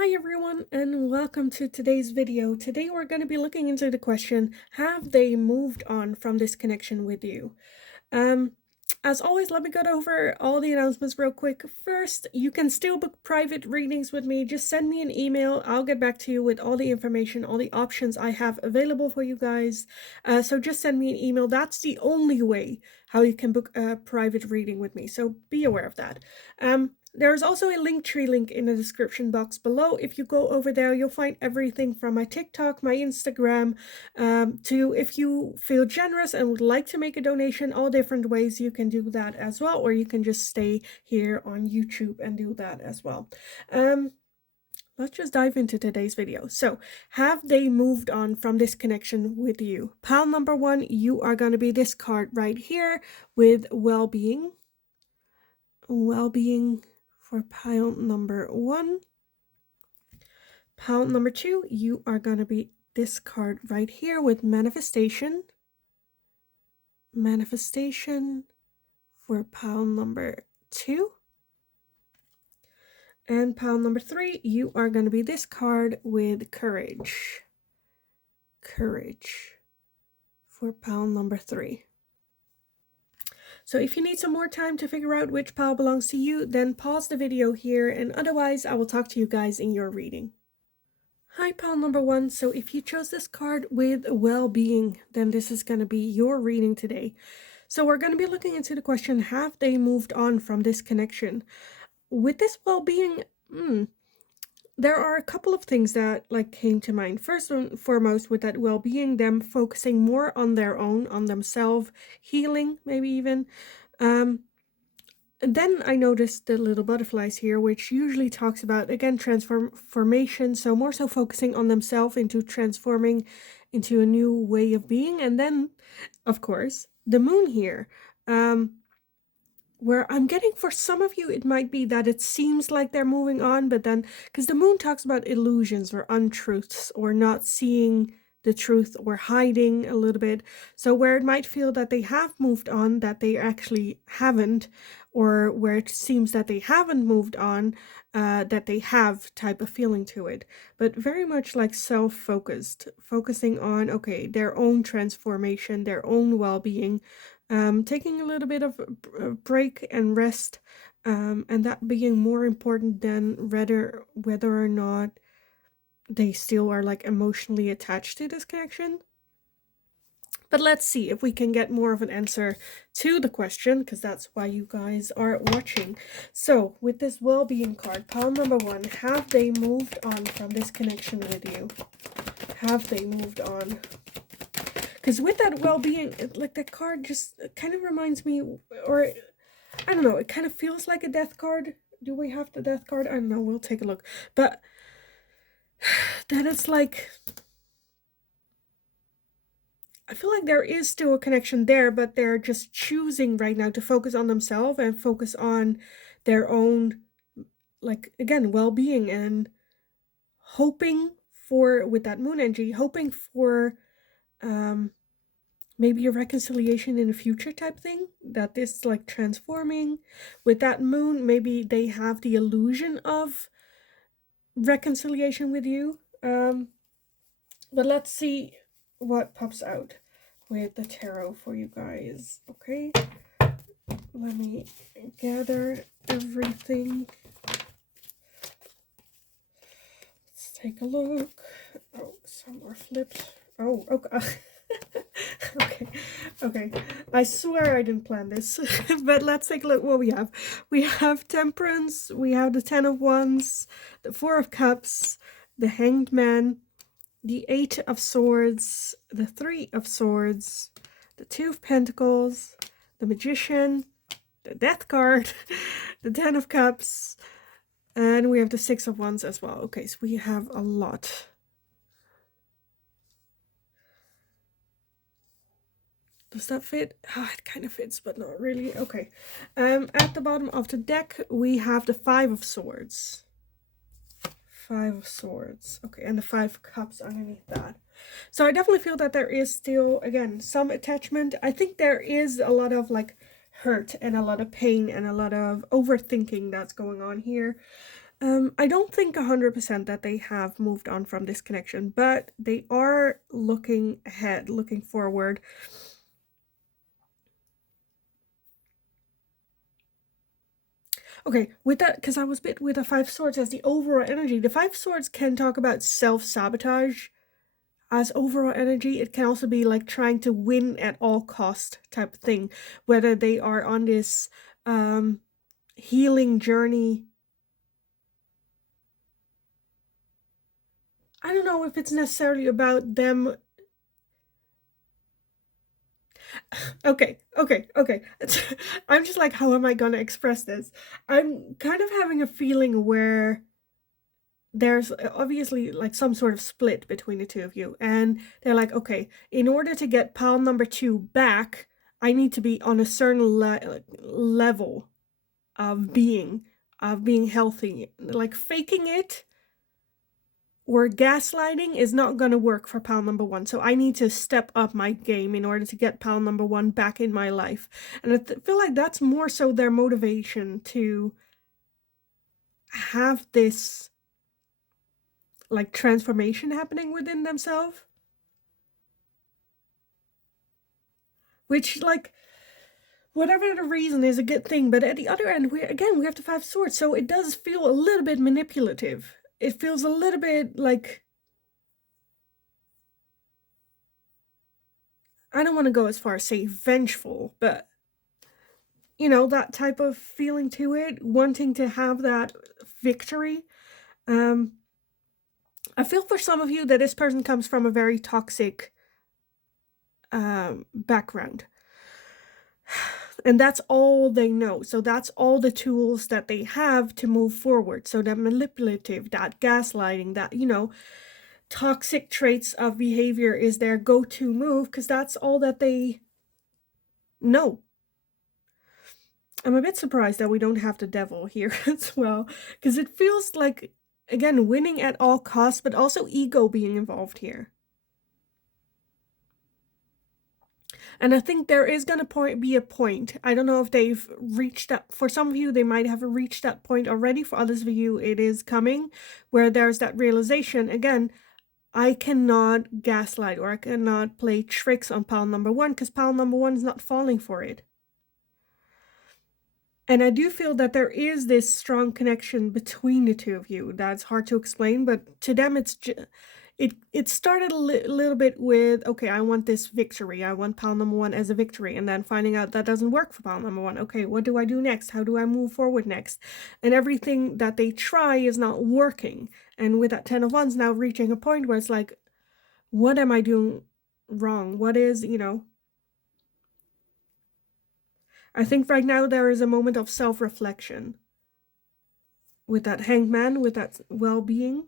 Hi everyone and welcome to today's video. Today we're going to be looking into the question, have they moved on from this connection with you? Um, as always, let me go over all the announcements real quick. First, you can still book private readings with me. Just send me an email. I'll get back to you with all the information, all the options I have available for you guys. So just send me an email. That's the only way how you can book a private reading with me. So be aware of that. There's also a link in the description box below. If you go over there, you'll find everything from my TikTok, my Instagram, to if you feel generous and would like to make a donation, all different ways you can do that as well, or you can just stay here on YouTube and do that as well. Let's just dive into today's video. So, have they moved on from this connection with you? Pile number one, you are going to be this card right here with well-being. Well-being for pile number one. Pile number two, you are going to be this card right here with manifestation. Manifestation for pile number two. And pile number three, you are going to be this card with courage. Courage for pile number three. So if you need some more time to figure out which pile belongs to you, then pause the video here, and otherwise I will talk to you guys in your reading. Hi, pile number one. So if you chose this card with well-being, then this is going to be your reading today. So we're going to be looking into the question, have they moved on from this connection? With this well-being, there are a couple of things that came to mind. First and foremost, with that well-being, them focusing more on their own, on themselves, healing, maybe even. And then I noticed the little butterflies here, which usually talks about, again, transformation. So more so focusing on themselves into transforming into a new way of being. And then, of course, the moon here. Where I'm getting, for some of you, it might be that it seems like they're moving on, but then, because the moon talks about illusions or untruths or not seeing the truth or hiding a little bit. So where it might feel that they have moved on, that they actually haven't, or where it seems that they haven't moved on, that they have type of feeling to it. But very much like self-focused, focusing on, okay, their own transformation, their own well-being, taking a little bit of a break and rest, and that being more important than whether or not they still are emotionally attached to this connection. But let's see if we can get more of an answer to the question, because that's why you guys are watching. So with this well-being card, pile number one, have they moved on from this connection with you? Have they moved on? Because with that well-being, that card just kind of reminds me, or I don't know, it kind of feels like a death card. Do we have the death card? I don't know, we'll take a look. But that it's I feel like there is still a connection there, but they're just choosing right now to focus on themselves and focus on their own, again, well-being, and hoping for, with that moon energy, hoping for maybe a reconciliation in the future type thing, that this transforming. With that moon, maybe they have the illusion of reconciliation with you. But let's see what pops out with the tarot for you guys. Okay, let me gather everything. Let's take a look. Oh, some more flipped. Oh, okay. Okay, I swear I didn't plan this. But let's take a look what we have. We have Temperance, we have the Ten of Wands, the Four of Cups, the Hanged Man, the Eight of Swords, the Three of Swords, the Two of Pentacles, the Magician, the Death card, the Ten of Cups, and we have the Six of Wands as well. Okay, so we have a lot. Does that fit? Oh, it kind of fits, but not really. Okay. At the bottom of the deck, we have the Five of Swords. Five of Swords. Okay, and the Five of Cups underneath that. So I definitely feel that there is still, again, some attachment. I think there is a lot of hurt and a lot of pain and a lot of overthinking that's going on here. I don't think 100% that they have moved on from this connection, but they are looking ahead, looking forward. Okay, with that, because I was bit with the Five Swords as the overall energy. The Five Swords can talk about self-sabotage as overall energy. It can also be like trying to win at all cost type of thing, whether they are on this healing journey. I don't know if it's necessarily about them. Okay. I'm just like, how am I gonna express this? I'm kind of having a feeling where there's obviously like some sort of split between the two of you, and they're like, okay, in order to get pal number two back, I need to be on a certain level of being healthy. Like faking it or gaslighting is not going to work for pal number one. So I need to step up my game in order to get pal number one back in my life. And I feel like that's more so their motivation to have this like transformation happening within themselves. Which, like, whatever the reason is a good thing. But at the other end, we have the Five Swords. So it does feel a little bit manipulative. It feels a little bit like, I don't want to go as far as say vengeful, but that type of feeling to it, wanting to have that victory. I feel for some of you that this person comes from a very toxic background. And that's all they know. So that's all the tools that they have to move forward. So that manipulative, that gaslighting, that, toxic traits of behavior is their go-to move because that's all that they know. I'm a bit surprised that we don't have the devil here as well, because it feels like, again, winning at all costs, but also ego being involved here. And I think there is going to be a point. I don't know if they've reached that. For some of you, they might have reached that point already. For others of you, it is coming, where there's that realization, again, I cannot gaslight or I cannot play tricks on pal number one because pal number one is not falling for it. And I do feel that there is this strong connection between the two of you. That's hard to explain, but to them, it started a little bit with, okay, I want this victory. I want pal number one as a victory. And then finding out that doesn't work for pal number one. Okay, what do I do next? How do I move forward next? And everything that they try is not working. And with that 10 of Wands now reaching a point where it's like, what am I doing wrong? What is, I think right now there is a moment of self-reflection with that Hanged Man, with that well-being.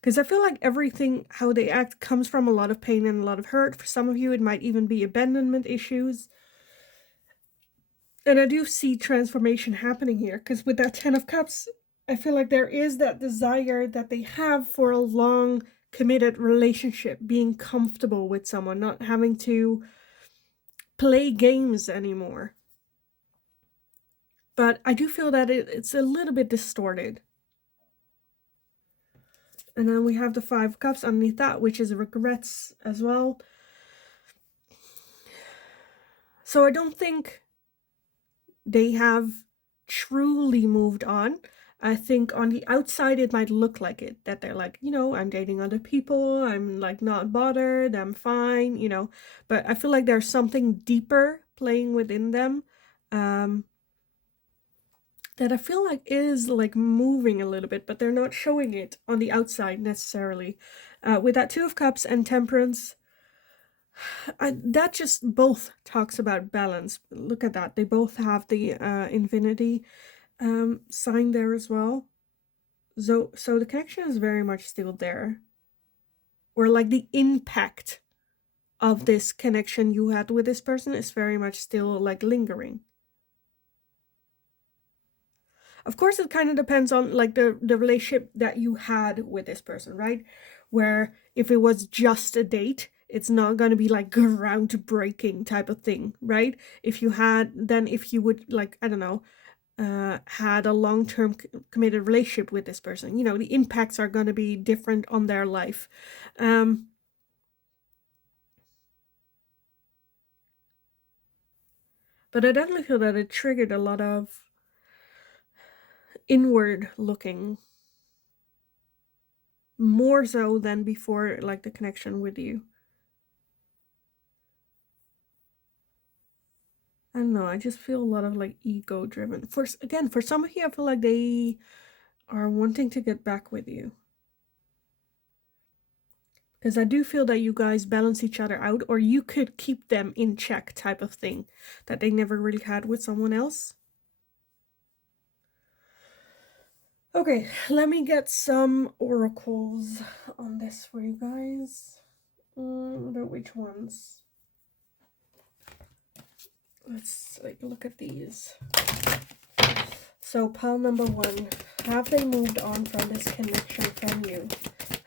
Because I feel like everything, how they act, comes from a lot of pain and a lot of hurt. For some of you, it might even be abandonment issues. And I do see transformation happening here. Because with that 10 of Cups, I feel like there is that desire that they have for a long, committed relationship. Being comfortable with someone, not having to play games anymore. But I do feel that it's a little bit distorted. And then we have the 5 of Cups underneath that, which is regrets as well. So I don't think they have truly moved on. I think on the outside it might look like it, that they're like, I'm dating other people, I'm like not bothered, I'm fine, but I feel like there's something deeper playing within them that I feel like is like moving a little bit, but they're not showing it on the outside necessarily. With that 2 of Cups and Temperance, that just both talks about balance. Look at that. They both have the infinity sign there as well. So the connection is very much still there. Or like the impact of this connection you had with this person is very much still like lingering. Of course, it kind of depends on like the relationship that you had with this person, right? Where if it was just a date, it's not going to be like groundbreaking type of thing, right? If you would like, I don't know, had a long-term committed relationship with this person. You know, the impacts are going to be different on their life. Um, but I definitely feel that it triggered a lot of inward looking, more so than before, like the connection with you. I don't know, I just feel a lot of like ego driven. Again, for some of you, I feel like they are wanting to get back with you. Because I do feel that you guys balance each other out, or you could keep them in check type of thing that they never really had with someone else. Okay, let me get some oracles on this for you guys. But which ones? Let's take a look at these. So, pile number 1. Have they moved on from this connection from you?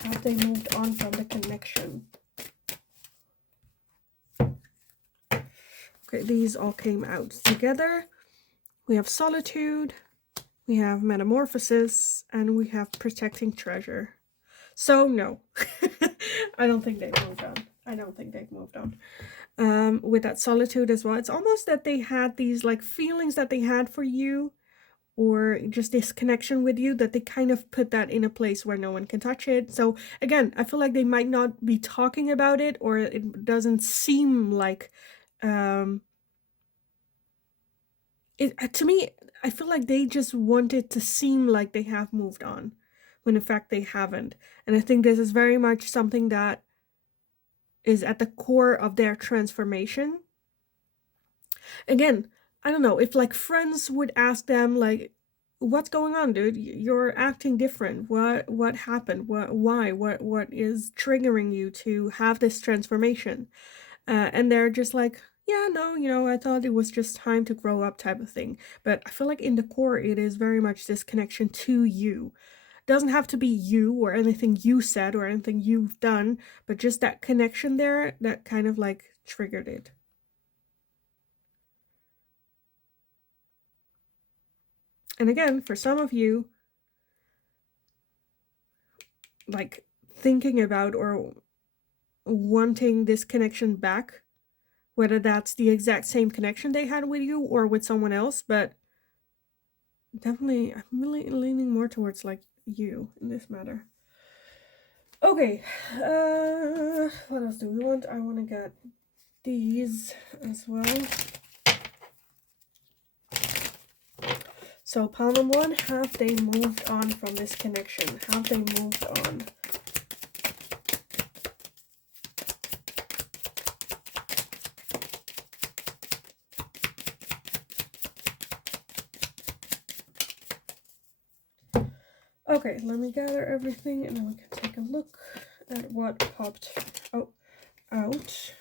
Have they moved on from the connection? Okay, these all came out together. We have solitude, we have metamorphosis, and we have protecting treasure. So, no. I don't think they've moved on. I don't think they've moved on. With that solitude as well, it's almost that they had these like feelings that they had for you, or just this connection with you, that they kind of put that in a place where no one can touch it. So again, I feel like they might not be talking about it, or it doesn't seem like to me, I feel like they just want it to seem like they have moved on, when in fact they haven't. And I think this is very much something that is at the core of their transformation. Again, I don't know, if like friends would ask them like, what's going on, dude? You're acting different. What happened? Why? What is triggering you to have this transformation? And they're just like, yeah, no, you know, I thought it was just time to grow up type of thing. But I feel like in the core, it is very much this connection to you. It doesn't have to be you or anything you said or anything you've done, but just that connection there that kind of like triggered it. And again, for some of you, like thinking about or wanting this connection back, whether that's the exact same connection they had with you or with someone else, but definitely I'm really leaning more towards like you in this matter. Okay, what else do we want? I want to get these as well. So pile number 1, have they moved on from this connection? Have they moved on? Okay, let me gather everything and then we can take a look at what popped out.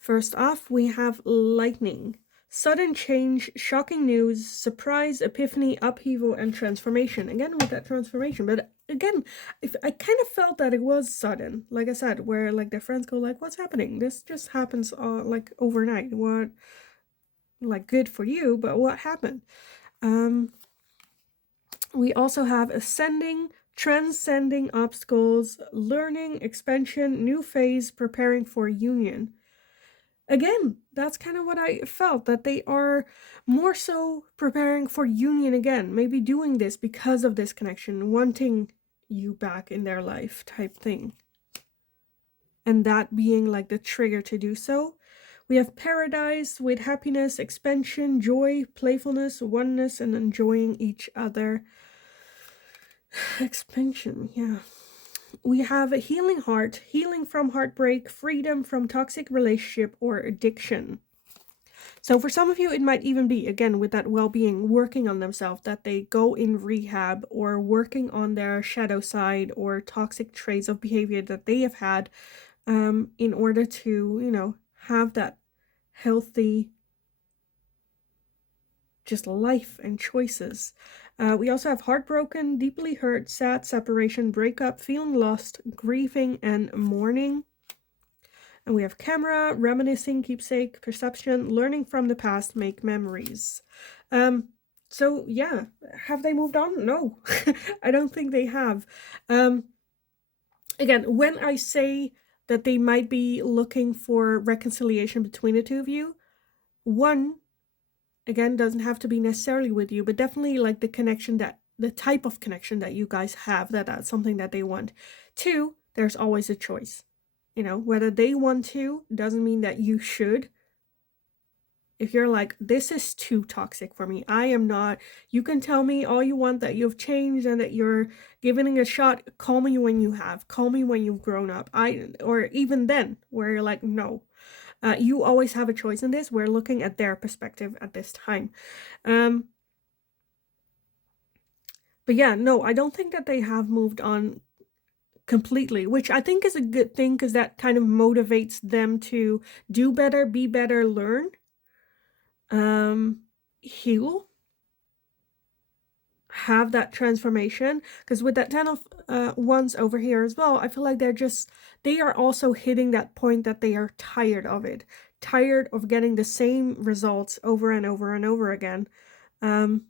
First off, we have lightning. Sudden change, shocking news, surprise, epiphany, upheaval, and transformation. Again, with that transformation. But again, I kind of felt that it was sudden. Like I said, where like their friends go like, what's happening? This just happens like overnight. What, like good for you, but what happened? We also have ascending, transcending obstacles, learning, expansion, new phase, preparing for union. Again, that's kind of what I felt, that they are more so preparing for union again, maybe doing this because of this connection, wanting you back in their life type thing. And that being like the trigger to do so. We have paradise with happiness, expansion, joy, playfulness, oneness, and enjoying each other. Expansion, yeah. We have a healing heart, healing from heartbreak, freedom from toxic relationship or addiction. So for some of you, it might even be, again, with that well-being, working on themselves, that they go in rehab or working on their shadow side or toxic traits of behavior that they have had, in order to, you know, have that healthy just life and choices. We also have heartbroken, deeply hurt, sad, separation, breakup, feeling lost, grieving, and mourning. And we have camera, reminiscing, keepsake, perception, learning from the past, make memories. So yeah, have they moved on? No, I don't think they have. Um, Again, when I say that they might be looking for reconciliation between the two of you, one, again, doesn't have to be necessarily with you, but definitely like the type of connection that you guys have, that's something that they want. Two, there's always a choice. Whether they want to doesn't mean that you should. If you're like, this is too toxic for me, I am not, you can tell me all you want that you've changed and that you're giving it a shot. Call me when you have. Call me when you've grown up. Or even then, where you're like, no. You always have a choice in this. We're looking at their perspective at this time. Um, but yeah, no, I don't think that they have moved on completely, which I think is a good thing because that kind of motivates them to do better, be better, learn, heal, have that transformation. Because with that 10 of wands over here as well, I feel like they are also hitting that point that they are tired of it, tired of getting the same results over and over and over again. And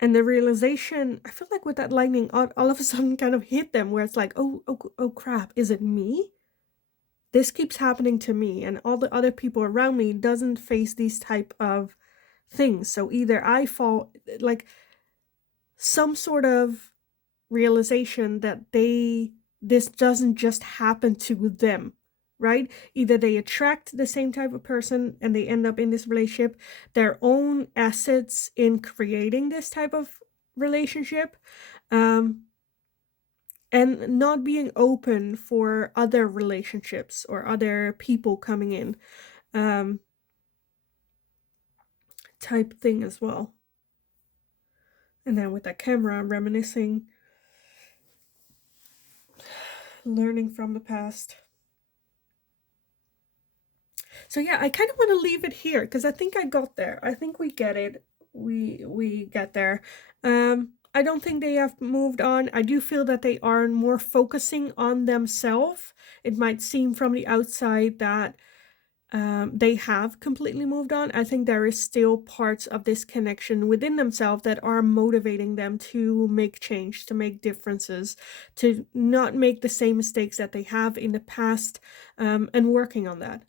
the realization, I feel like with that lightning, all of a sudden kind of hit them, where it's like, oh crap, is it me? This keeps happening to me, and all the other people around me doesn't face these type of things. So either I fall, like some sort of realization that this doesn't just happen to them, right? Either they attract the same type of person and they end up in this relationship, their own assets in creating this type of relationship, and not being open for other relationships or other people coming in, type thing as well. And then with that camera, reminiscing, learning from the past. So yeah, I kind of want to leave it here because I think I got there. I think we get it. We get there. I don't think they have moved on. I do feel that they are more focusing on themselves. It might seem from the outside that they have completely moved on. I think there is still parts of this connection within themselves that are motivating them to make change, to make differences, to not make the same mistakes that they have in the past, and working on that.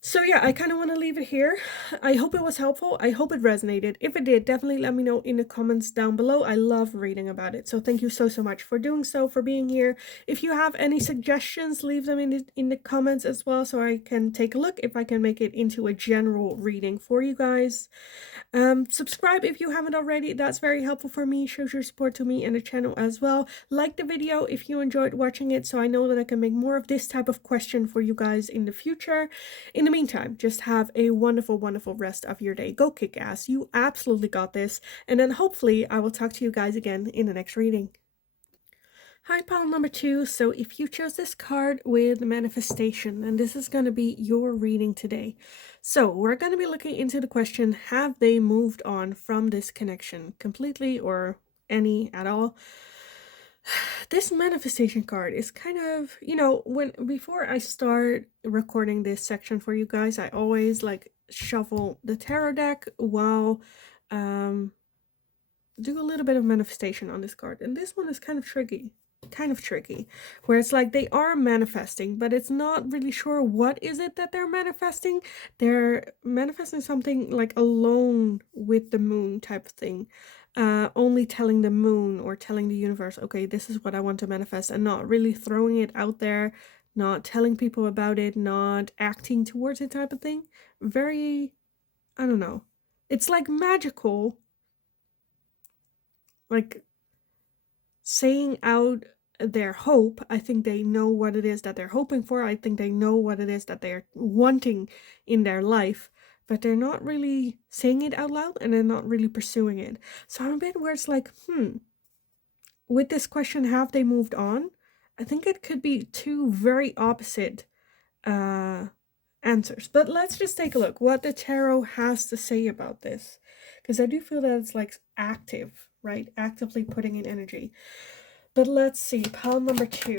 So yeah, I kind of want to leave it here. I hope it was helpful. I hope it resonated. If it did, definitely let me know in the comments down below. I love reading about it. So thank you so much for doing so, for being here. If you have any suggestions, leave them in the comments as well so I can take a look if I can make it into a general reading for you guys. Subscribe if you haven't already. That's very helpful for me, shows your support to me and the channel as well. Like the video if you enjoyed watching it so I know that I can make more of this type of question for you guys in the future. In the meantime, just have a wonderful, wonderful rest of your day. Go kick ass. You absolutely got this. And then hopefully I will talk to you guys again in the next reading. Hi, pile number 2. So if you chose this card with manifestation, then this is going to be your reading today. So we're going to be looking into the question, have they moved on from this connection completely or any at all? This manifestation card is kind of, before I start recording this section for you guys, I always like shuffle the tarot deck while do a little bit of manifestation on this card. And this one is kind of tricky, where it's like they are manifesting, but it's not really sure what is it that they're manifesting. They're manifesting something like alone with the moon type of thing. Only telling the moon or telling the universe, okay, this is what I want to manifest, and not really throwing it out there, not telling people about it, not acting towards it type of thing. Very, I don't know. It's like magical, like saying out their hope. I think they know what it is that they're hoping for. I think they know what it is that they're wanting in their life, but they're not really saying it out loud and they're not really pursuing it. So I'm a bit where it's like, with this question, have they moved on? I think it could be two very opposite answers. But let's just take a look what the tarot has to say about this, because I do feel that it's like active, right? Actively putting in energy. But let's see, pile number 2.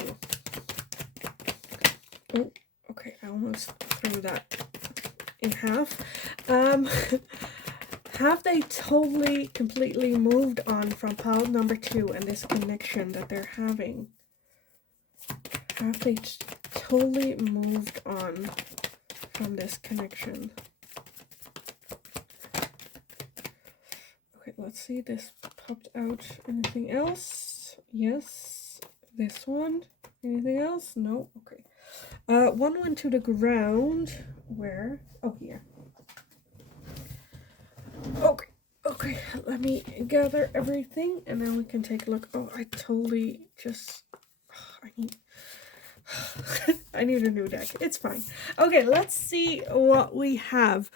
Oh, okay, I almost threw that in half. Have they totally, completely moved on from pile number 2 and this connection that they're having? Have they totally moved on from this connection? Okay, let's see. This popped out. Anything else? Yes. This one. Anything else? No. Okay. One went to the ground. Where? Oh, here. Okay. Okay. Let me gather everything, and then we can take a look. Oh, I totally just. I need. I need a new deck. It's fine. Okay, let's see what we have.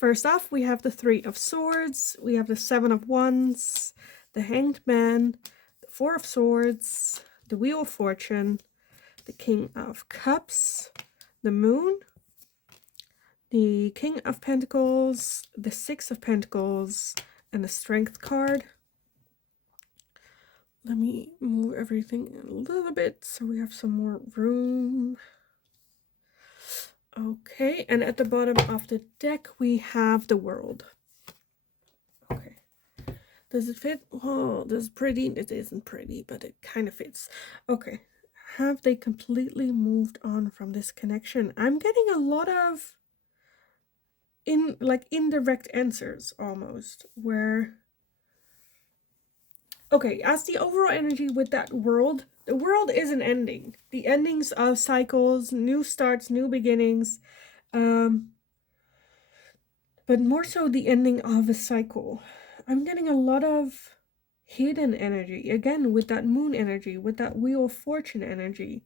First off, we have the 3 of Swords, we have the 7 of Wands, the Hanged Man, the 4 of Swords, the Wheel of Fortune, the King of Cups, the Moon, the King of Pentacles, the 6 of Pentacles, and the Strength card. Let me move everything a little bit so we have some more room. Okay, and at the bottom of the deck we have the World. Okay. Does it fit? Oh, this is pretty. It isn't pretty, but it kind of fits. Okay. Have they completely moved on from this connection? I'm getting a lot of indirect answers almost, where okay, as the overall energy with that world, the world is an ending. The endings of cycles, new starts, new beginnings, but more so the ending of a cycle. I'm getting a lot of hidden energy, again, with that moon energy, with that Wheel of Fortune energy.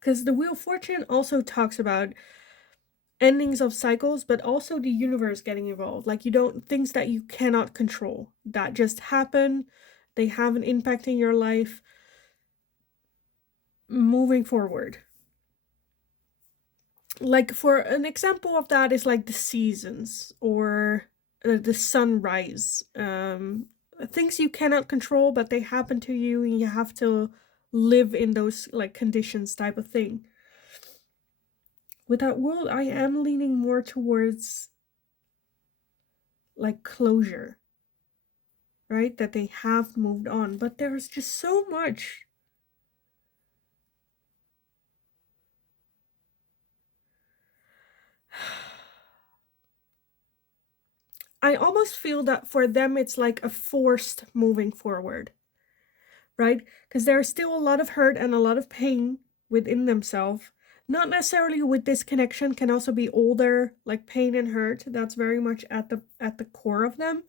Because the Wheel of Fortune also talks about endings of cycles, but also the universe getting involved. Like, things that you cannot control, that just happen, they have an impact in your life, moving forward. Like, for an example of that is like the seasons, or the sunrise. Things you cannot control, but they happen to you and you have to live in those like conditions, type of thing. With that world, I am leaning more towards like closure, right? That they have moved on, but there's just so much. I almost feel that for them it's like a forced moving forward, right? Because there's still a lot of hurt and a lot of pain within themselves. Not necessarily with this connection, can also be older, like pain and hurt. That's very much at the core of them.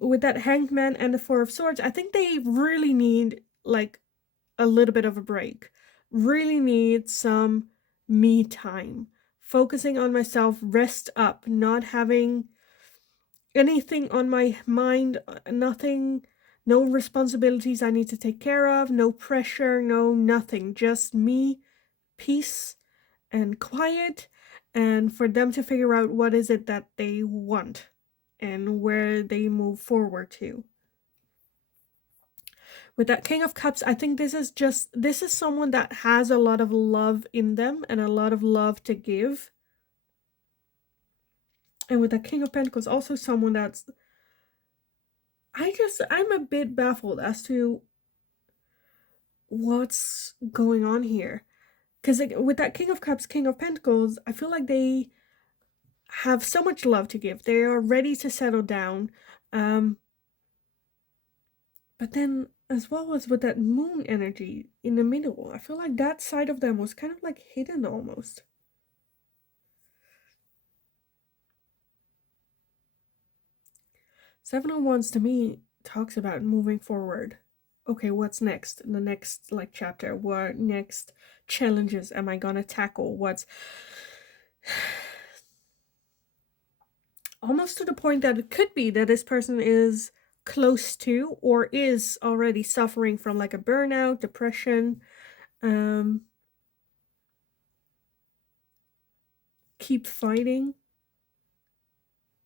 With that Hanged Man and the 4 of Swords, I think they really need like a little bit of a break. Really need some me time. Focusing on myself, rest up, not having anything on my mind, nothing, no responsibilities I need to take care of, no pressure, no nothing, just me, peace and quiet, and for them to figure out what is it that they want and where they move forward to. With that King of Cups, I think this is someone that has a lot of love in them and a lot of love to give. And with that King of Pentacles, also someone that's I'm a bit baffled as to what's going on here. Because with that King of Cups, King of Pentacles, I feel like they have so much love to give. They are ready to settle down. But then, as well as with that moon energy in the middle, I feel like that side of them was kind of like hidden almost. Seven of Wands to me talks about moving forward. Okay, what's next? The next like chapter. What next challenges am I gonna tackle? What's almost to the point that it could be that this person is close to or is already suffering from like a burnout, depression, keep fighting,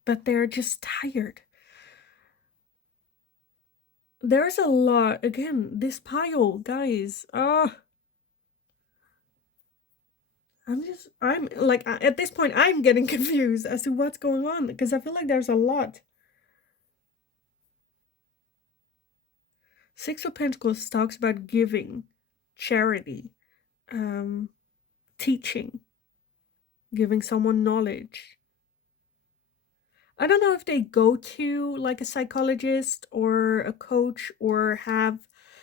but they're just tired. There's a lot. Again, this pile, guys. I'm like, at this point, I'm getting confused as to what's going on because I feel like there's a lot. Six of Pentacles talks about giving, charity, um, teaching, giving someone knowledge. I don't know if they go to like a psychologist or a coach or have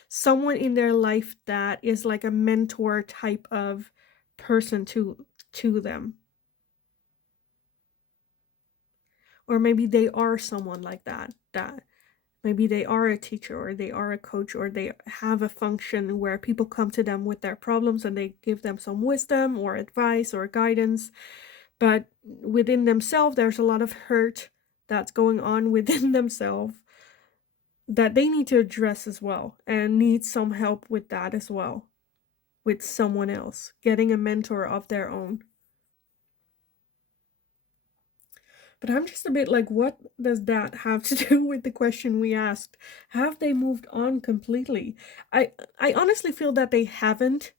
someone in their life that is like a mentor type of person to them. Or maybe they are someone like that maybe they are a teacher or they are a coach or they have a function where people come to them with their problems and they give them some wisdom or advice or guidance. But within themselves, there's a lot of hurt that's going on within themselves that they need to address as well and need some help with that as well, with someone else, getting a mentor of their own. But I'm just a bit like, what does that have to do with the question we asked? Have they moved on completely? I honestly feel that they haven't,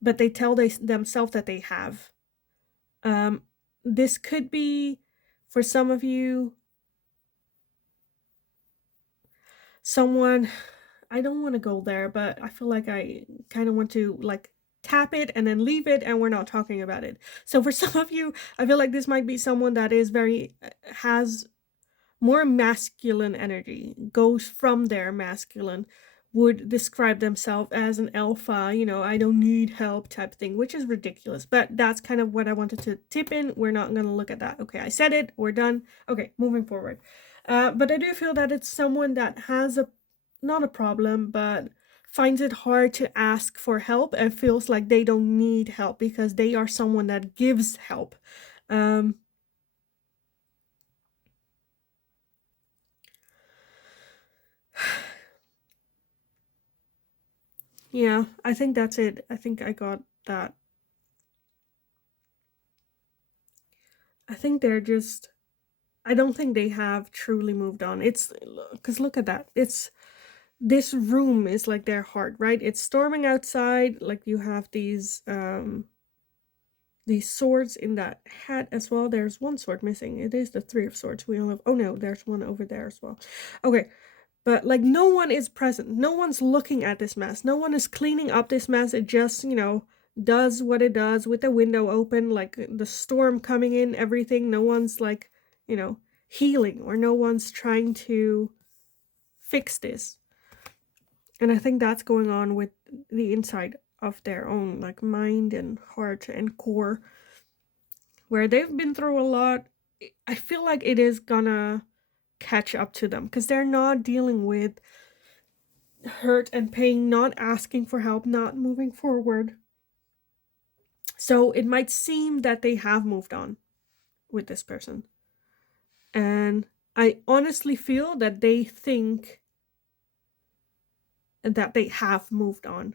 but they tell themselves that they have. This could be, for some of you, someone, I don't want to go there, but I feel like I kind of want to like tap it and then leave it and we're not talking about it. So for some of you, I feel like this might be someone that is very has more masculine energy, goes from their masculine, would describe themselves as an alpha, I don't need help type thing, which is ridiculous. But that's kind of what I wanted to tip in. We're not going to look at that. Okay, I said it. We're done. Okay, moving forward. But I do feel that it's someone that has not a problem, but finds it hard to ask for help and feels like they don't need help because they are someone that gives help. Yeah, I think that's it. I think I got that. I think they're just, I don't think they have truly moved on. It's because look at that. This room is like their heart, right? It's storming outside. Like you have these swords in that hat as well. There's one sword missing. It is the Three of Swords. We only have, oh no, there's one over there as well. Okay, but like no one is present. No one's looking at this mess. No one is cleaning up this mess. It just, does what it does with the window open, like the storm coming in, everything. No one's like, healing, or no one's trying to fix this. And I think that's going on with the inside of their own like mind and heart and core, where they've been through a lot. I feel like it is gonna catch up to them because they're not dealing with hurt and pain, not asking for help, not moving forward. So it might seem that they have moved on with this person. And I honestly feel that they think that they have moved on.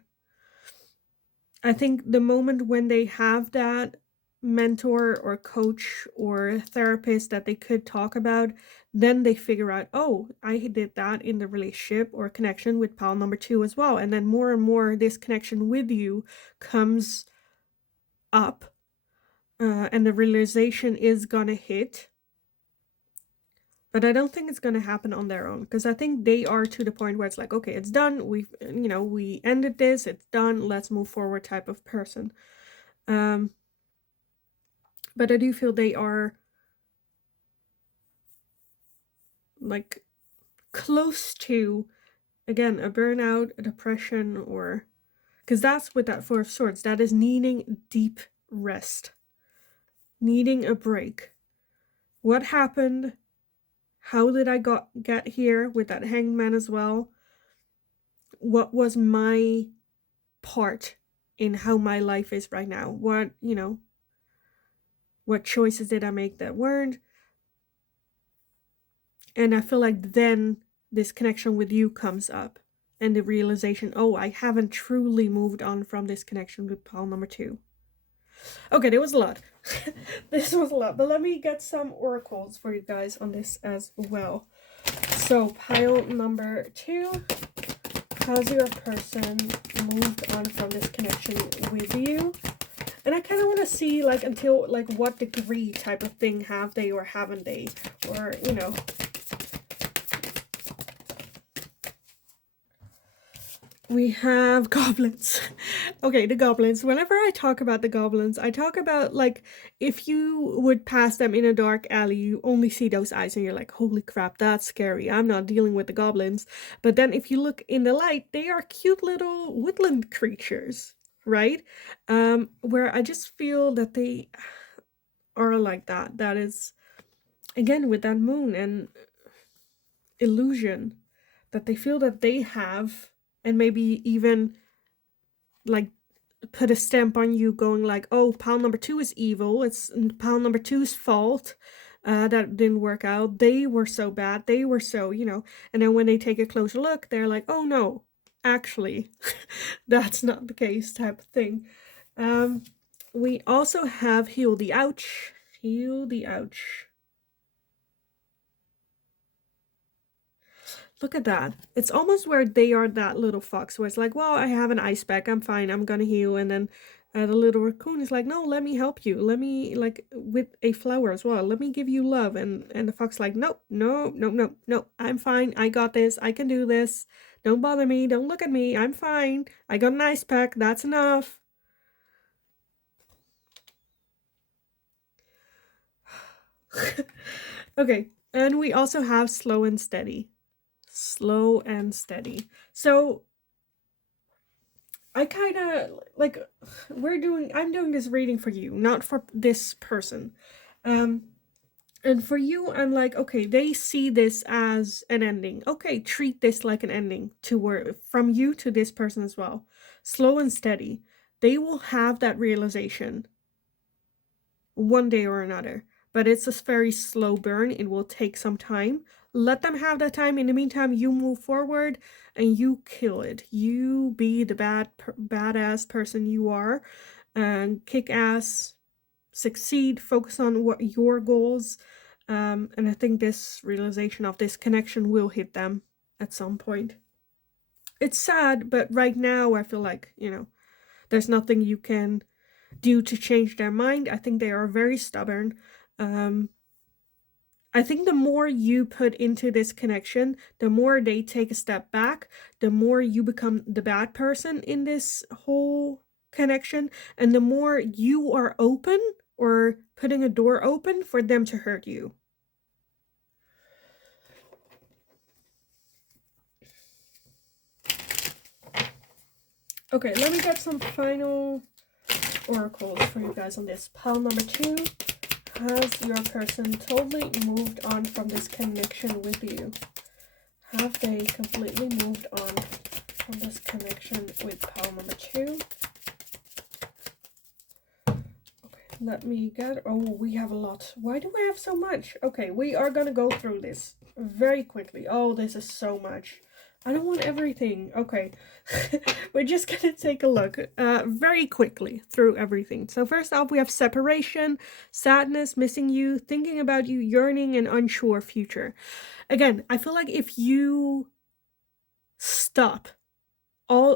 I think the moment when they have that mentor or coach or therapist that they could talk about, then they figure out, oh, I did that in the relationship or connection with pal number 2 as well. And then more and more this connection with you comes up, and the realization is gonna hit. But I don't think it's gonna happen on their own, because I think they are to the point where it's like, okay, it's done. We ended this. It's done. Let's move forward type of person. But I do feel they are like close to, again, a burnout, a depression, or because that's with that Four of Swords. That is needing deep rest, needing a break. What happened? How did I get here with that Hanged Man as well? What was my part in how my life is right now? What choices did I make that weren't? And I feel like then this connection with you comes up and the realization, oh, I haven't truly moved on from this connection with pal number 2. Okay, there was a lot. This was a lot, but let me get some oracles for you guys on this as well. So pile number 2, has your person moved on from this connection with you? And I kind of want to see, like, until, like, what degree type of thing have they or haven't they? Or, you know. We have goblins. Okay, the goblins. Whenever I talk about the goblins, I talk about, like, if you would pass them in a dark alley, you only see those eyes and you're like, holy crap, that's scary. I'm not dealing with the goblins. But then if you look in the light, they are cute little woodland creatures, right? Where I just feel that they are like that. That is, again, with that moon and illusion, that they feel that they have, and maybe even, like, put a stamp on you going like, oh, pile number 2 is evil, it's pile number 2's fault, that didn't work out, they were so bad, they were so, you know. And then when they take a closer look, they're like, oh no, actually, that's not the case, type of thing. We also have heal the ouch. Heal the ouch. Look at that. It's almost where they are that little fox where it's like, well, I have an ice pack, I'm fine, I'm gonna heal. And then the little raccoon is like, no, let me help you. Let me, like, with a flower as well. Let me give you love. And the fox like, no, no, no, no, no, I'm fine. I got this. I can do this. Don't bother me. Don't look at me. I'm fine. I got an ice pack. That's enough. Okay. And we also have slow and steady. Slow and steady. So I kind of, like, I'm doing this reading for you, not for this person. And for you, I'm like, okay, they see this as an ending. Okay, treat this like an ending from you to this person as well. Slow and steady. They will have that realization one day or another, but it's a very slow burn. It will take some time. Let them have that time. In the meantime, you move forward and you kill it. You be the badass person you are, and kick ass, succeed, focus on what your goals. And I think this realization of this connection will hit them at some point. It's sad, but right now I feel like, you know, there's nothing you can do to change their mind. I think they are very stubborn. I think the more you put into this connection, the more they take a step back, the more you become the bad person in this whole connection, and the more you are open or putting a door open for them to hurt you. Okay, let me get some final oracles for you guys on this. Pile number 2. Has your person totally moved on from this connection with you? Have they completely moved on from this connection with pile number 2? Okay, let me get... Oh, we have a lot. Why do we have so much? Okay, we are going to go through this very quickly. Oh, this is so much. I don't want everything. Okay, we're just gonna take a look very quickly through everything. So first off, we have separation, sadness, missing you, thinking about you, yearning, and unsure future. Again, I feel like if you stop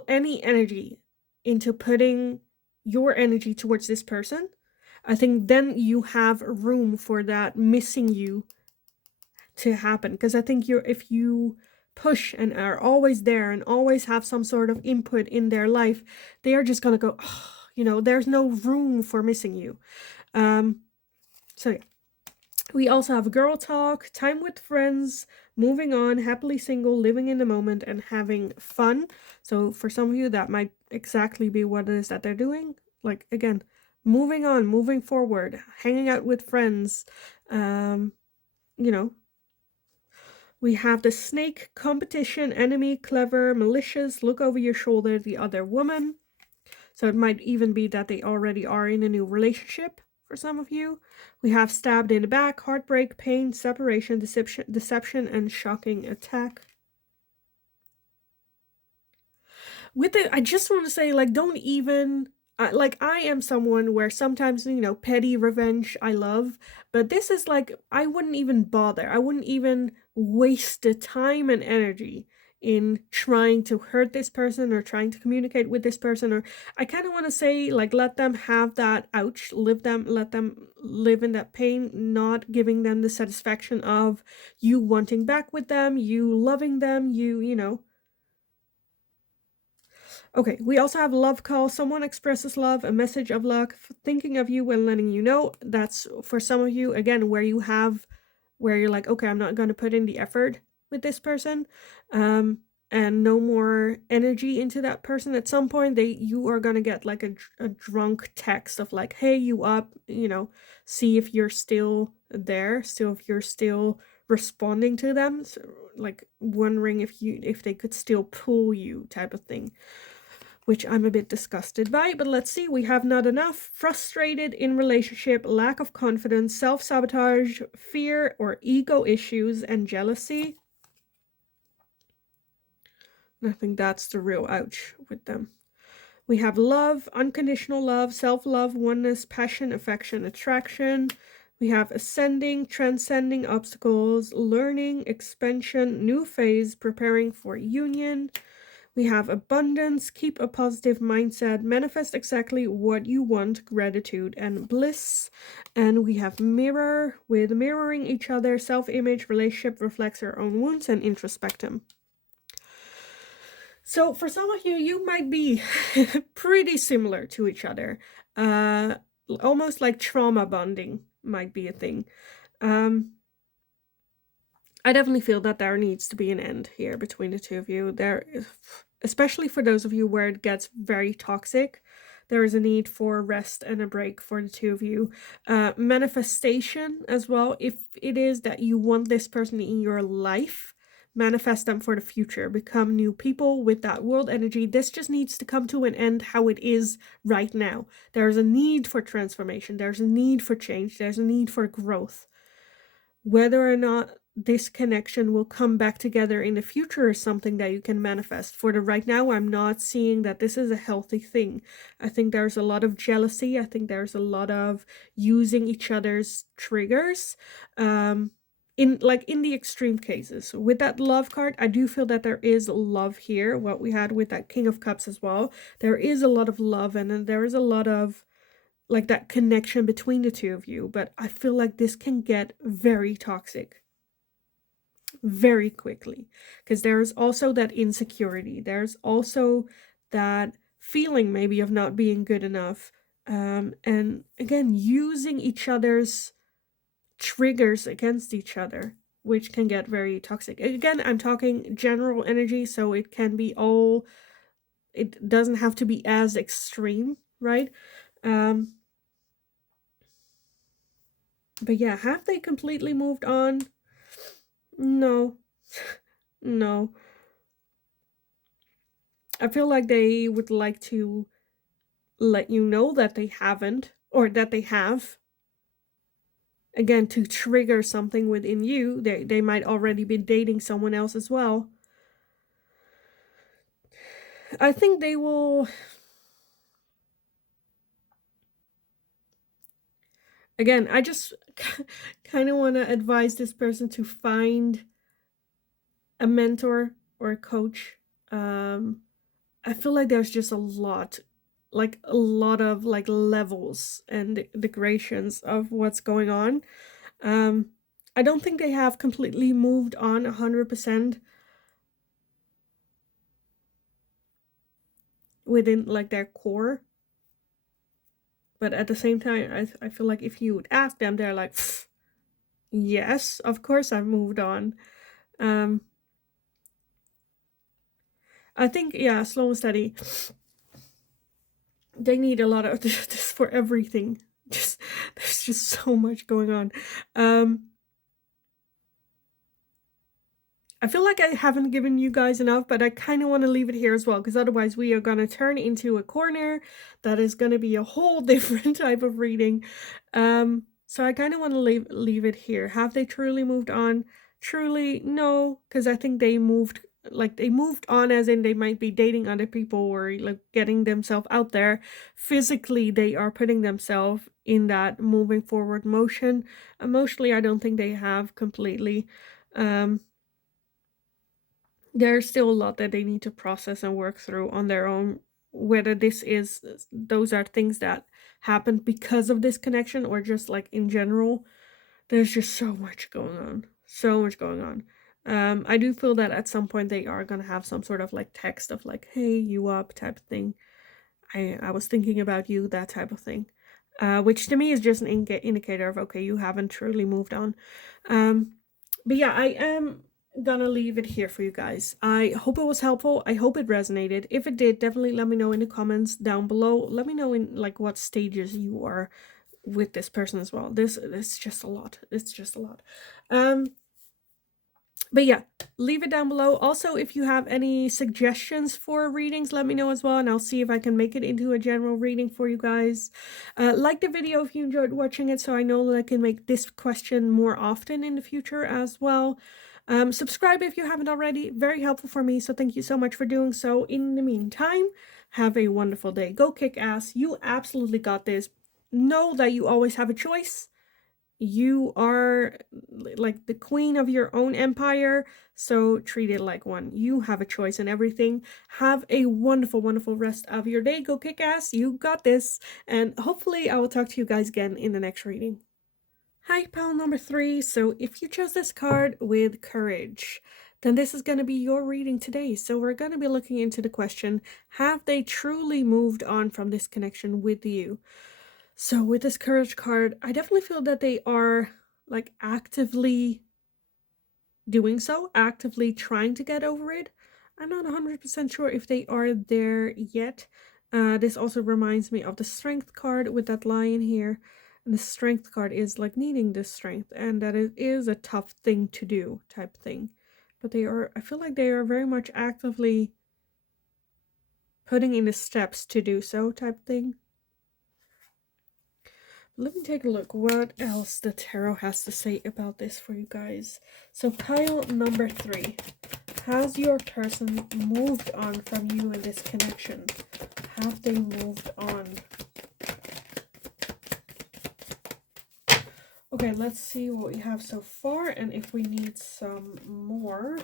any energy into putting your energy towards this person, I think then you have room for that missing you to happen. Because I think if you push and are always there and always have some sort of input in their life, they are just gonna go, oh, you know, there's no room for missing you. So yeah. We also have girl talk, time with friends, moving on, happily single, living in the moment, and having fun. So for some of you, that might exactly be what it is that they're doing. Like, again, moving on, moving forward, hanging out with friends, you know. We have the snake, competition, enemy, clever, malicious, look over your shoulder, the other woman. So it might even be that they already are in a new relationship for some of you. We have stabbed in the back, heartbreak, pain, separation, deception, and shocking attack. With it, I just want to say, like, don't even like I am someone where sometimes, petty revenge I love, but this is like I wouldn't even bother. I wouldn't even waste the time and energy in trying to hurt this person or trying to communicate with this person, or I kind of want to say like let them have that ouch, let them live in that pain, not giving them the satisfaction of you wanting back with them, you loving them, you. Okay, we also have love call. Someone expresses love, a message of love, thinking of you and letting you know. That's for some of you, again, where you're like, okay, I'm not going to put in the effort with this person, and no more energy into that person. At some point, you are going to get like a drunk text of like, hey, you up, see if you're still there, still if you're still responding to them, so, like wondering if they could still pull you type of thing, which I'm a bit disgusted by. But let's see, we have not enough, frustrated in relationship, lack of confidence, self-sabotage, fear or ego issues, and jealousy. And I think that's the real ouch with them. We have love, unconditional love, self-love, oneness, passion, affection, attraction. We have ascending, transcending obstacles, learning, expansion, new phase, preparing for union. We have abundance, keep a positive mindset, manifest exactly what you want, gratitude and bliss. And we have mirror, with mirroring each other, self-image, relationship reflects our own wounds, and introspectum. So for some of you, you might be pretty similar to each other. Almost like trauma bonding might be a thing. I definitely feel that there needs to be an end here between the two of you. Especially for those of you where it gets very toxic, there is a need for rest and a break for the two of you. Manifestation as well. If it is that you want this person in your life, manifest them for the future. Become new people with that world energy. This just needs to come to an end how it is right now. There's a need for transformation. There's a need for change. There's a need for growth. Whether or not this connection will come back together in the future is something that you can manifest. For the right now, I'm not seeing that this is a healthy thing. I think there's a lot of jealousy. I think there's a lot of using each other's triggers. In the extreme cases. With that love card, I do feel that there is love here. What we had with that King of Cups as well. There is a lot of love, and then there is a lot of like that connection between the two of you, but I feel like this can get very toxic very quickly, because there's also that insecurity, there's also that feeling maybe of not being good enough, and again using each other's triggers against each other, which can get very toxic. Again, I'm talking general energy, so it can be all, it doesn't have to be as extreme, right? But yeah, have they completely moved on? No. No. I feel like they would like to let you know that they haven't, or that they have. Again, to trigger something within you. They might already be dating someone else as well. I think they will. Again, I just kind of want to advise this person to find a mentor or a coach. I feel like there's just a lot of like levels and degradations of what's going on. I don't think they have completely moved on 100% within like their core. But at the same time, I feel like if you would ask them, they're like, yes, of course I've moved on. I think, yeah, slow and steady. They need a lot of this for everything. There's just so much going on. I feel like I haven't given you guys enough, but I kind of want to leave it here as well, because otherwise we are going to turn into a corner that is going to be a whole different type of reading. So I kind of want to leave it here. Have they truly moved on? Truly, no, because I think they moved like they moved on, as in they might be dating other people or like getting themselves out there. Physically, they are putting themselves in that moving forward motion. Emotionally, I don't think they have completely. Um, there's still a lot that they need to process and work through on their own. Whether this is those are things that happened because of this connection or just like in general, there's just so much going on. So much going on. I do feel that at some point they are gonna have some sort of like text of like, "Hey, you up?" type of thing. I was thinking about you, that type of thing. Which to me is just an indicator of okay, you haven't truly moved on. Um, but yeah, I am gonna leave it here for you guys. I hope it was helpful. I hope it resonated. If it did, definitely let me know in the comments down below. Let me know in like what stages you are with this person as well. This is just a lot. It's just a lot. But yeah, leave it down below. Also, if you have any suggestions for readings, let me know as well, and I'll see if I can make it into a general reading for you guys. Like the video if you enjoyed watching it, so I know that I can make this question more often in the future as well. Subscribe if you haven't already. Very helpful for me, so thank you so much for doing so. In the meantime, have a wonderful day. Go kick ass. You absolutely got this. Know that you always have a choice. You are like the queen of your own empire, so treat it like one. You have a choice in everything. Have a wonderful, wonderful rest of your day. Go kick ass. You got this. And hopefully I will talk to you guys again in the next reading. Hi, pal number 3. So if you chose this card with courage, then this is going to be your reading today. So we're going to be looking into the question, have they truly moved on from this connection with you? So with this courage card, I definitely feel that they are like actively doing so, actively trying to get over it. I'm not 100% sure if they are there yet. This also reminds me of the strength card with that lion here. And the strength card is like needing this strength, and that it is a tough thing to do type thing. But they are, I feel like they are very much actively putting in the steps to do so type thing. Let me take a look what else the tarot has to say about this for you guys. So pile number 3. Has your person moved on from you in this connection? Have they moved on? Okay, let's see what we have so far and if we need some more.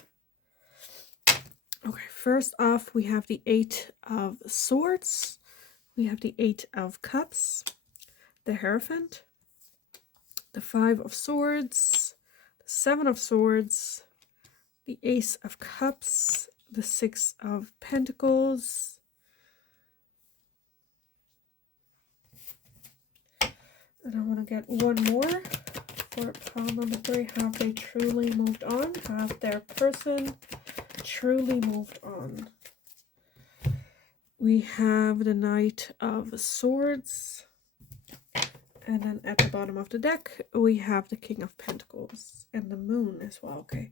Okay, first off, we have the 8 of Swords. We have the 8 of Cups. The Hierophant, the 5 of Swords, the 7 of Swords, the Ace of Cups, the 6 of Pentacles, and I want to get one more for pile number 3. Have they truly moved on? Have their person truly moved on? We have the Knight of Swords. And then at the bottom of the deck, we have the King of Pentacles and the Moon as well. Okay.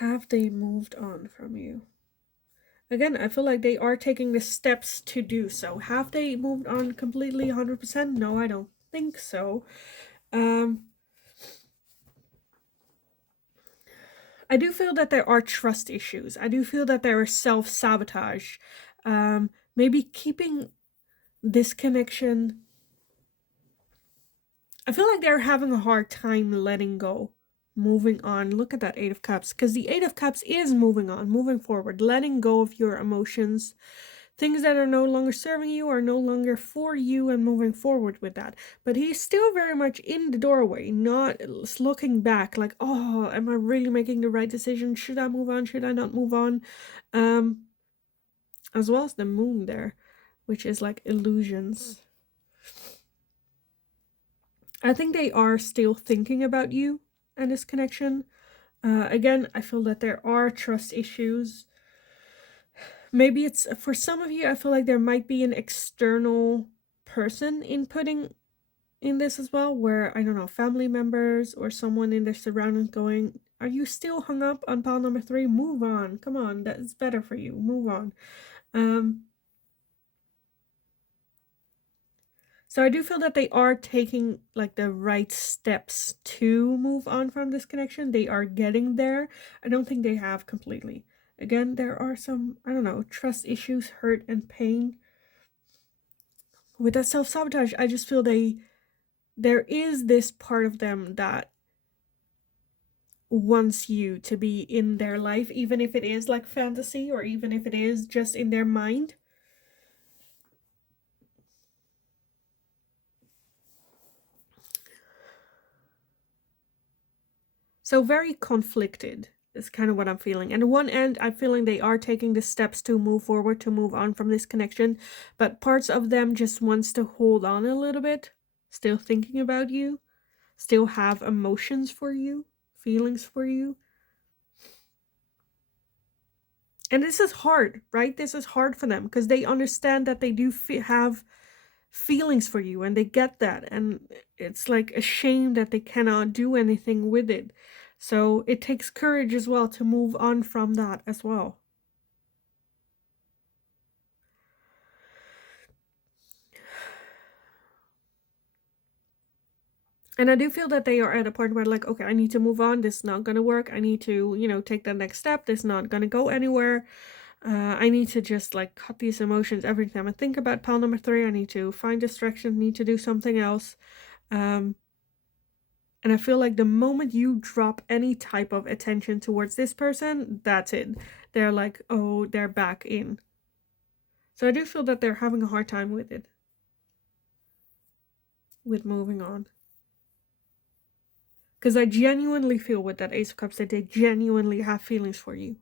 Have they moved on from you? Again, I feel like they are taking the steps to do so. Have they moved on completely 100%? No, I don't think so. I do feel that there are trust issues. I do feel that there is self-sabotage. Maybe keeping this connection. I feel like they're having a hard time letting go, moving on. Look at that 8 of Cups, because the 8 of Cups is moving on, moving forward, letting go of your emotions. Things that are no longer serving you are no longer for you, and moving forward with that. But he's still very much in the doorway, not looking back like, oh, am I really making the right decision? Should I move on? Should I not move on? As well as the Moon there, which is like illusions. I think they are still thinking about you and this connection. Again, I feel that there are trust issues. Maybe it's, for some of you, I feel like there might be an external person inputting in this as well, where, I don't know, family members or someone in their surroundings going, are you still hung up on pile number 3? Move on. Come on, that's better for you. Move on. So I do feel that they are taking like the right steps to move on from this connection. They are getting there. I don't think they have completely. Again, there are some, I don't know, trust issues, hurt and pain. With that self-sabotage, I just feel there is this part of them that wants you to be in their life, even if it is like fantasy or even if it is just in their mind. So very conflicted is kind of what I'm feeling. And on one end, I'm feeling they are taking the steps to move forward, to move on from this connection, but parts of them just wants to hold on a little bit, still thinking about you, still have emotions for you, feelings for you. And this is hard, right? This is hard for them because they understand that they do have feelings for you and they get that, and it's like a shame that they cannot do anything with it. So it takes courage as well to move on from that as well. And I do feel that they are at a point where like, okay, I need to move on, this is not going to work, I need to, you know, take the next step, this is not going to go anywhere. I need to just like cut these emotions. Every time I think about pile number 3, I need to find distraction, need to do something else. And I feel like the moment you drop any type of attention towards this person, that's it. They're like, oh, they're back in. So I do feel that they're having a hard time with it. With moving on. Because I genuinely feel with that Ace of Cups that they genuinely have feelings for you.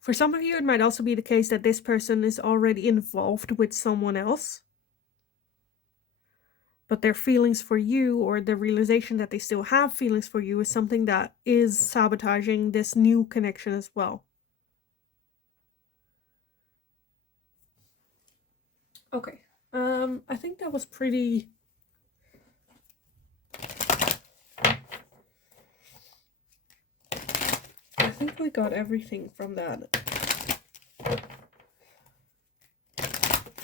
For some of you, it might also be the case that this person is already involved with someone else. But their feelings for you, or the realization that they still have feelings for you, is something that is sabotaging this new connection as well. Okay, I think that was pretty... I think we got everything from that.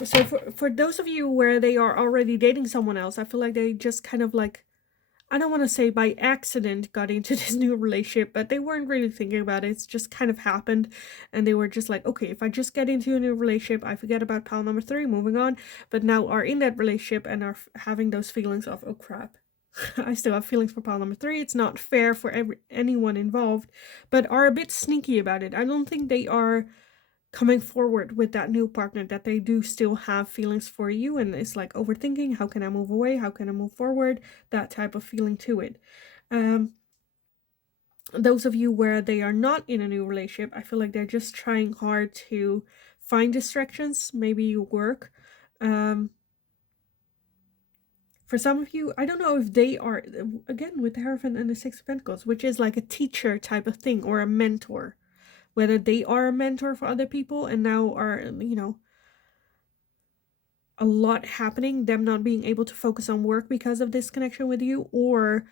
So for those of you where they are already dating someone else, I feel like they just kind of like, I don't want to say by accident got into this new relationship, but they weren't really thinking about it. It's just kind of happened. And they were just like, okay, if I just get into a new relationship, I forget about pile number 3, moving on. But now are in that relationship and are having those feelings of, oh crap, I still have feelings for pile number 3. It's not fair for anyone involved, but are a bit sneaky about it. I don't think they are coming forward with that new partner that they do still have feelings for you, and it's like overthinking, how can I move away, how can I move forward, that type of feeling to it. Those of you where they are not in a new relationship, I feel like they're just trying hard to find distractions, maybe work. For some of you, I don't know if they are, again, with the Hierophant and the Six of Pentacles, which is like a teacher type of thing, or a mentor. Whether they are a mentor for other people and now are, you know, a lot happening, them not being able to focus on work because of this connection with you, or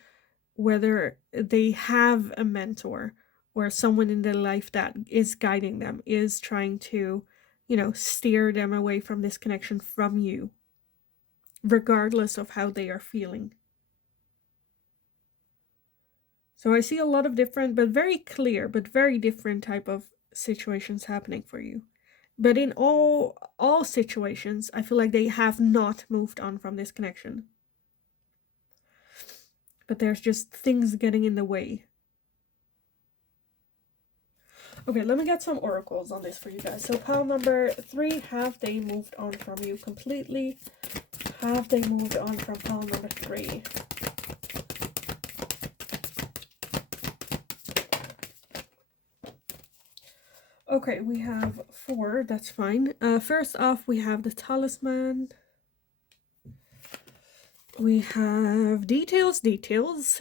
whether they have a mentor or someone in their life that is guiding them, is trying to, you know, steer them away from this connection from you, regardless of how they are feeling. So I see a lot of different, but very clear, but very different type of situations happening for you. But in all situations, I feel like they have not moved on from this connection. But there's just things getting in the way. Okay, let me get some oracles on this for you guys. So pile number 3, have they moved on from you completely? Have they moved on from pile number 3? Okay, we have 4, that's fine. First off, we have the Talisman. We have details,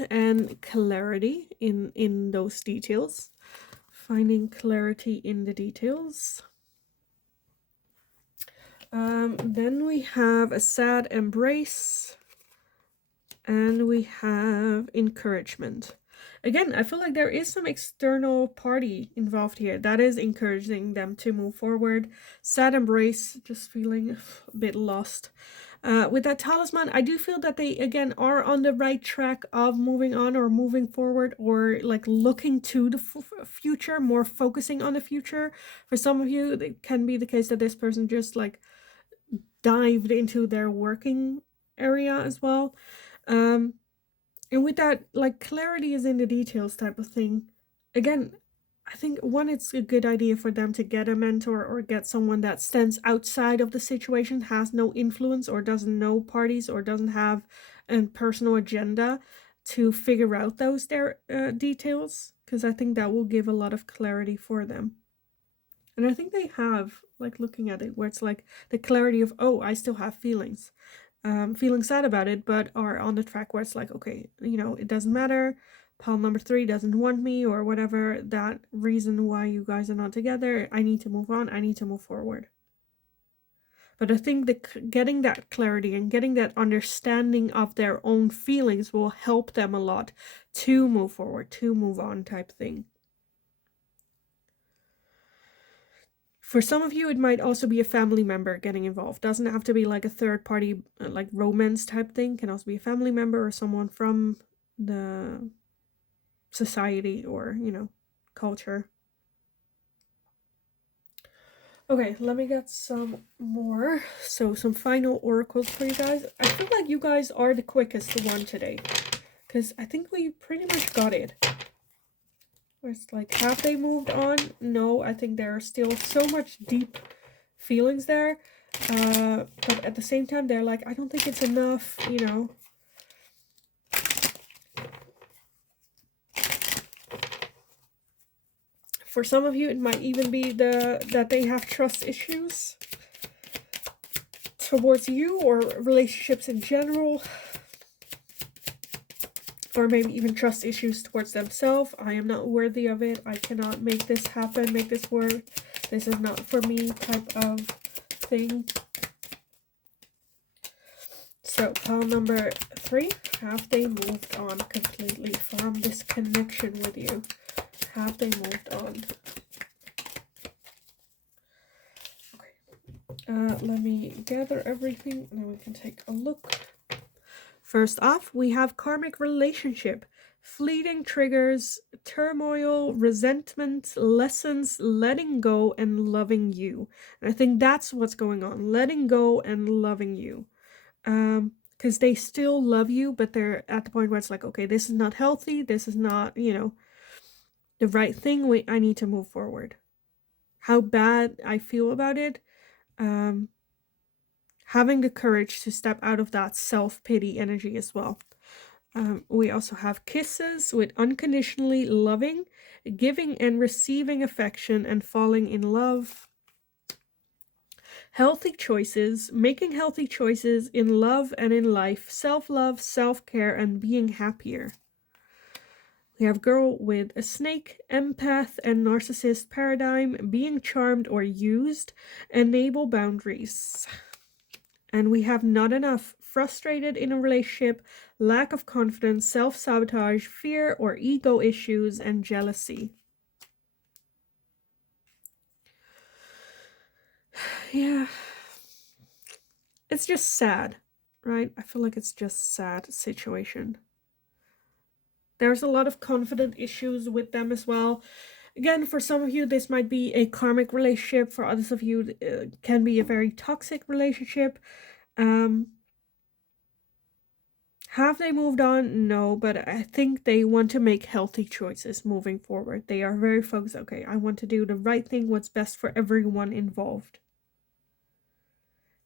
and clarity in those details. Finding clarity in the details. Then we have a sad embrace. And we have encouragement. Again, I feel like there is some external party involved here that is encouraging them to move forward. Sad embrace, just feeling a bit lost. With that talisman, I do feel that they, again, are on the right track of moving on or moving forward, or like looking to the future, more focusing on the future. For some of you, it can be the case that this person just like dived into their working area as well. Um, and with that, like, clarity is in the details type of thing. Again, I think one, it's a good idea for them to get a mentor or get someone that stands outside of the situation, has no influence or doesn't know parties or doesn't have a personal agenda to figure out those details, because I think that will give a lot of clarity for them. And I think they have, like, looking at it, where it's like the clarity of, oh, I still have feelings. Feeling sad about it, but are on the track where it's like, okay, it doesn't matter. Pal number 3 doesn't want me, or whatever that reason why you guys are not together. I need to move on. I need to move forward. But I think that getting that clarity and getting that understanding of their own feelings will help them a lot to move forward, to move on type thing. For some of you, it might also be a family member getting involved. Doesn't have to be like a third party, like romance type thing. Can also be a family member or someone from the society or, culture. Okay, let me get some more. So some final oracles for you guys. I feel like you guys are the quickest one today, because I think we pretty much got it. It's like, have they moved on? No, I think there are still so much deep feelings there. But at the same time, they're like, I don't think it's enough, For some of you, it might even be that they have trust issues towards you or relationships in general. Or maybe even trust issues towards themselves. I am not worthy of it. I cannot make this happen, make this work. This is not for me type of thing. So, pile number 3. Have they moved on completely from this connection with you? Have they moved on? Okay. Let me gather everything and then we can take a look. First off, we have karmic relationship, fleeting triggers, turmoil, resentment, lessons, letting go, and loving you. And I think that's what's going on, letting go and loving you. Because they still love you, but they're at the point where it's like, okay, this is not healthy, this is not, the right thing, I need to move forward. How bad I feel about it, having the courage to step out of that self-pity energy as well. We also have kisses with unconditionally loving, giving and receiving affection and falling in love. Healthy choices, making healthy choices in love and in life, self-love, self-care, and being happier. We have girl with a snake, empath and narcissist paradigm, being charmed or used, enable boundaries. And we have not enough, frustrated in a relationship, lack of confidence, self-sabotage, fear or ego issues, and jealousy. Yeah. It's just sad, right? I feel like it's just sad situation. There's a lot of confident issues with them as well. Again, for some of you, this might be a karmic relationship. For others of you, it can be a very toxic relationship. Have they moved on? No, but I think they want to make healthy choices moving forward. They are very focused. Okay, I want to do the right thing, what's best for everyone involved.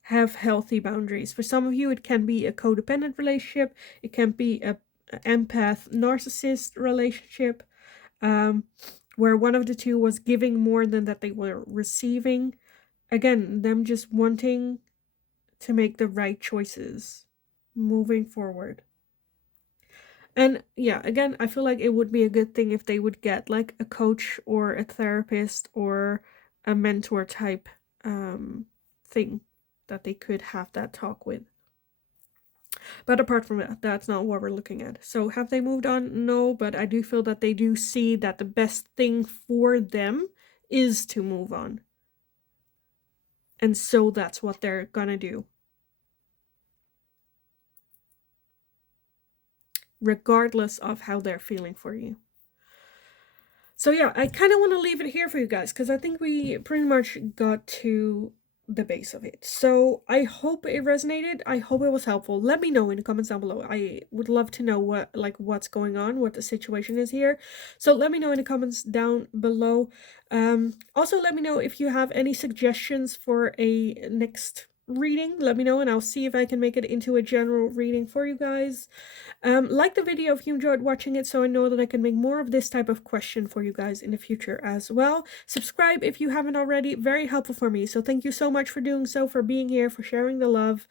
Have healthy boundaries. For some of you, it can be a codependent relationship. It can be a empath narcissist relationship, where one of the two was giving more than that they were receiving. Again, them just wanting to make the right choices moving forward. And yeah, again, I feel like it would be a good thing if they would get like a coach or a therapist or a mentor type thing that they could have that talk with. But apart from that, that's not what we're looking at. So have they moved on? No, but I do feel that they do see that the best thing for them is to move on. And so that's what they're gonna do. Regardless of how they're feeling for you. So yeah, I kind of want to leave it here for you guys because I think we pretty much got to the base of it. So I hope it resonated. I hope it was helpful. Let me know in the comments down below. I would love to know what's going on, what the situation is here. So let me know in the comments down below. Also let me know if you have any suggestions for a next reading. Let me know and I'll see if I can make it into a general reading for you guys. Like the video if you enjoyed watching it so I know that I can make more of this type of question for you guys in the future as well. Subscribe if you haven't already, very helpful for me. So thank you so much for doing so, for being here, for sharing the love.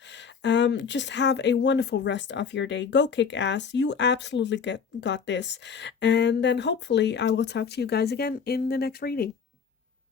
Just have a wonderful rest of your day. Go kick ass. You absolutely got this. And then hopefully I will talk to you guys again in the next reading.